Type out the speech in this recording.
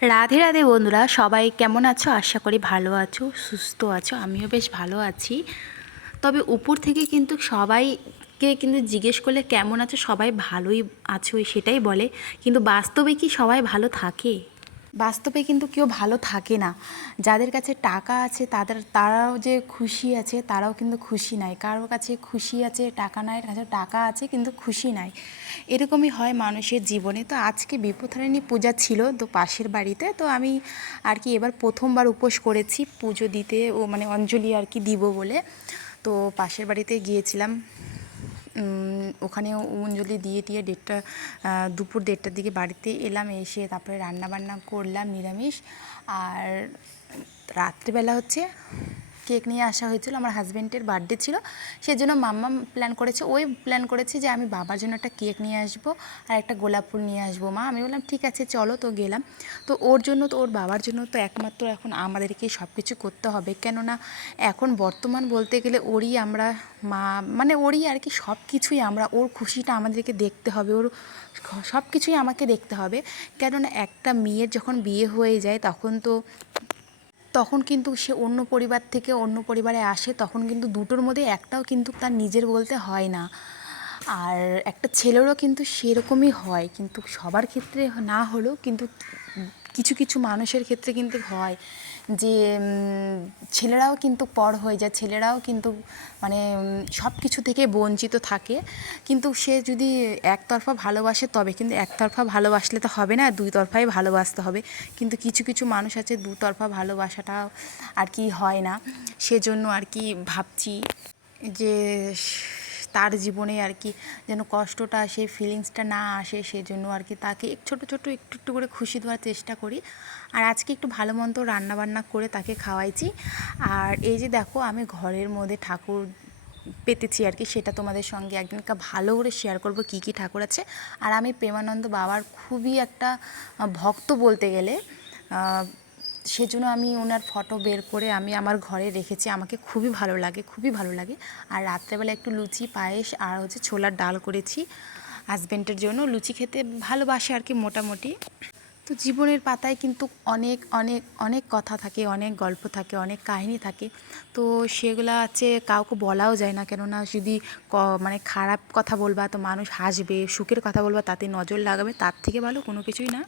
রাধে রাধে বন্ধুরা, সবাই কেমন আছো? আশা করি ভালো আছো, সুস্থ আছো, আমিও বেশ ভালো আছি। তবে উপর থেকে কিন্তু সবাইকে কিন্তু জিজ্ঞেস করলে কেমন আছো? সবাই ভালোই আছো, সেটাই বলে। কিন্তু বাস্তবে কি সবাই ভালো থাকে? বাস্তবে কিন্তু কেউ ভালো থাকে না। যাদের কাছে টাকা আছে, তাদের, তারাও যে খুশি আছে, তারাও কিন্তু খুশি নাই। কারোর কাছে খুশি আছে, টাকা নাই কাছে টাকা আছে, কিন্তু খুশি নাই। এরকমই হয় মানুষের জীবনে। তো আজকে বিপত্তারিণী পূজা ছিল তো পাশের বাড়িতে, তো আমি আর কি এবার প্রথমবার উপোস করেছি পুজো দিতে, ও মানে অঞ্জলি আর কি দিব বলে। তো পাশের বাড়িতে গিয়েছিলাম। ওখানে অঞ্জলি দিয়ে দিয়ে দেড়টা দুপুর দেড়টার দিকে বাড়িতে এলাম, এসে তারপরে রান্না বান্না করলাম নিরামিষ। আর রাত্রিবেলা হচ্ছে কেক নিয়ে আসা হয়েছিল, আমার হাজব্যান্ডের বার্থডে ছিল। সেজন্য মাম্মা প্ল্যান করেছে, ওই প্ল্যান করেছে যে আমি বাবার জন্য একটা কেক নিয়ে আসব আর একটা গোলাপ ফুল নিয়ে আসব। মা, আমি বললাম, ঠিক আছে, চলো তো গেলাম। তো ওর জন্য তো, ওর বাবার জন্য তো একমাত্র এখন আমাদেরকেই সব কিছু করতে হবে। কেননা এখন বর্তমান বলতে গেলে ওরই আমরা মা মানে ওরই আর কি সব কিছুই আমরা, ওর খুশিটা আমাদেরকে দেখতে হবে, ওর সব কিছুই আমাকে দেখতে হবে। কেননা একটা মেয়ের যখন বিয়ে হয়ে যায়, তখন তো তখন কিন্তু সে অন্য পরিবার থেকে অন্য পরিবারে আসে, তখন কিন্তু দুটোর মধ্যে একটাও কিন্তু তার নিজের বলতে হয় না। আর একটা ছেলেরও কিন্তু সেরকমই হয়, কিন্তু সবার ক্ষেত্রে না হলেও কিন্তু কিছু কিছু মানুষের ক্ষেত্রে কিন্তু হয় যে ছেলেরাও কিন্তু পর হয়ে যায়, ছেলেরাও কিন্তু মানে সব কিছু থেকে বঞ্চিত থাকে। কিন্তু সে যদি একতরফা ভালোবাসে তবে কিন্তু একতরফা ভালোবাসলে তো হবে না দুই তরফাই ভালোবাসতে হবে। কিন্তু কিছু কিছু মানুষ আছে দুতরফা ভালোবাসাটাও আর কি হয় না। সেজন্য আর কি ভাবছি যে তার জীবনে আর কি যেন কষ্টটা আসে ফিলিংসটা না আসে, সেজন্য আর কি তাকে ছোটো ছোটো একটু একটু করে খুশি দেওয়ার চেষ্টা করি। আর আজকে একটু ভালো মন্দ রান্নাবান্না করে তাকে খাওয়াইছি। আর এই যে দেখো, আমি ঘরের মধ্যে ঠাকুর পেতেছি আর কি, সেটা তোমাদের সঙ্গে একদিনকে ভালো করে শেয়ার করব কি কি ঠাকুর আছে। আর আমি প্রেমানন্দ বাবার খুবই একটা ভক্ত বলতে গেলে সেজন্য আমি ওনার ফটো বের করে আমি আমার ঘরে রেখেছি। আমাকে খুবই ভালো লাগে, খুবই ভালো লাগে। আর রাত্রেবেলা একটু লুচি, পায়েস আর হচ্ছে ছোলার ডাল করেছি। হাজব্যান্ডের জন্য লুচি খেতে ভালোবাসে আর কি মোটামুটি। তো জীবনের পাতায় কিন্তু অনেক অনেক অনেক কথা থাকে, অনেক গল্প থাকে, অনেক কাহিনী থাকে। তো সেগুলো আছে কাউকে বলাও যায় না। কেননা যদি মানে খারাপ কথা বলবা তো মানুষ হাসবে, সুখের কথা বলবা, তাতে নজর লাগাবে, তার থেকে ভালো কোনো কিছুই না।